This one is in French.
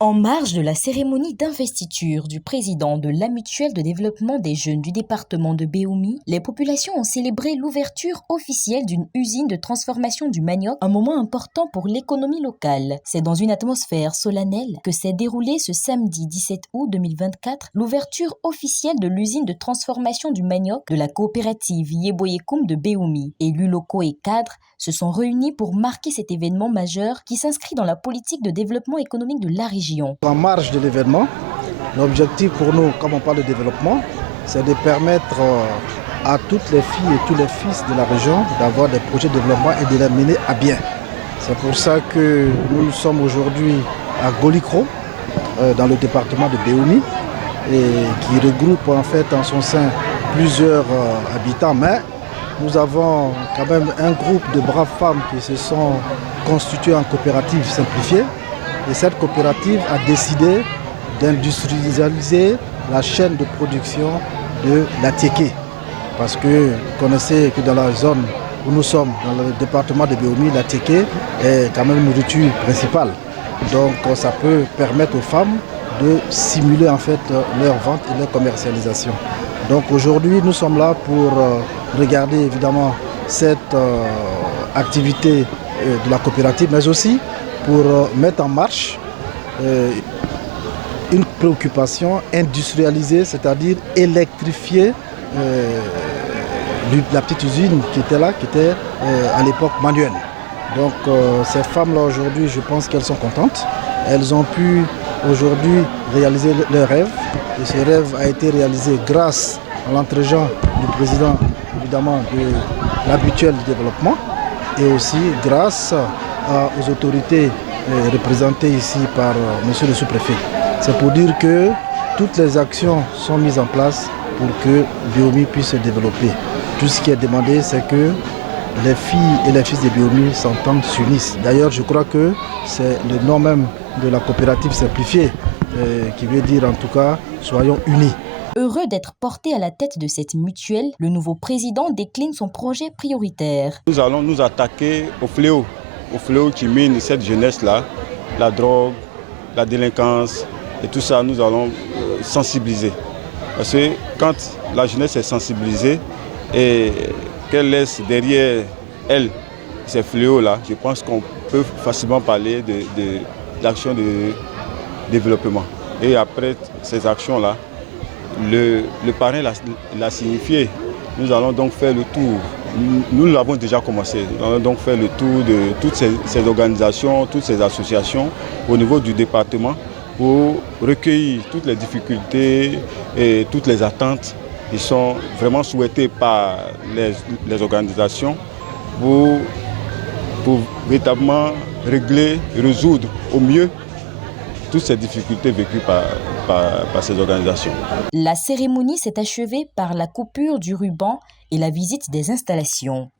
En marge de la cérémonie d'investiture du président de la Mutuelle de développement des jeunes du département de Béoumi, les populations ont célébré l'ouverture officielle d'une usine de transformation du manioc, un moment important pour l'économie locale. C'est dans une atmosphère solennelle que s'est déroulée ce samedi 17 août 2024 l'ouverture officielle de l'usine de transformation du manioc de la coopérative Yeboyekoum de Béoumi. Élus locaux et cadres se sont réunis pour marquer cet événement majeur qui s'inscrit dans la politique de développement économique de la région. En marge de l'événement, l'objectif pour nous, comme on parle de développement, c'est de permettre à toutes les filles et tous les fils de la région d'avoir des projets de développement et de les mener à bien. C'est pour ça que nous sommes aujourd'hui à Golikro, dans le département de Béoumi, et qui regroupe en fait en son sein plusieurs habitants, mais nous avons quand même un groupe de braves femmes qui se sont constituées en coopérative simplifiée. Et cette coopérative a décidé d'industrialiser la chaîne de production de la tiéké. Parce que vous connaissez que dans la zone où nous sommes, dans le département de Béoumi, la tiéké est quand même une nourriture principale. Donc ça peut permettre aux femmes de simuler en fait leur vente et leur commercialisation. Donc aujourd'hui nous sommes là pour regarder évidemment cette activité de la coopérative, mais aussi pour mettre en marche une préoccupation industrialisée, c'est-à-dire électrifier la petite usine qui était là, qui était à l'époque manuelle. Donc ces femmes-là aujourd'hui, je pense qu'elles sont contentes. Elles ont pu aujourd'hui réaliser leur rêve. Et ce rêve a été réalisé grâce à l'entre-gens du président, évidemment, de la Mutuelle du développement, et aussi grâce aux autorités représentées ici par monsieur le sous-préfet. C'est pour dire que toutes les actions sont mises en place pour que Béoumi puisse se développer. Tout ce qui est demandé, c'est que les filles et les fils de Béoumi s'entendent, s'unissent. D'ailleurs, je crois que c'est le nom même de la coopérative simplifiée qui veut dire en tout cas, soyons unis. Heureux d'être porté à la tête de cette mutuelle, le nouveau président décline son projet prioritaire. Nous allons nous attaquer au fléau qui mine cette jeunesse-là, la drogue, la délinquance et tout ça, nous allons sensibiliser. Parce que quand la jeunesse est sensibilisée et qu'elle laisse derrière elle ces fléaux-là, je pense qu'on peut facilement parler d'actions de développement. Et après ces actions-là, le parrain l'a signifié. Nous allons donc faire le tour. Nous l'avons déjà commencé. Nous allons donc faire le tour de toutes ces organisations, toutes ces associations au niveau du département pour recueillir toutes les difficultés et toutes les attentes qui sont vraiment souhaitées par les organisations pour véritablement régler et résoudre au mieux toutes ces difficultés vécues par ces organisations. La cérémonie s'est achevée par la coupure du ruban et la visite des installations.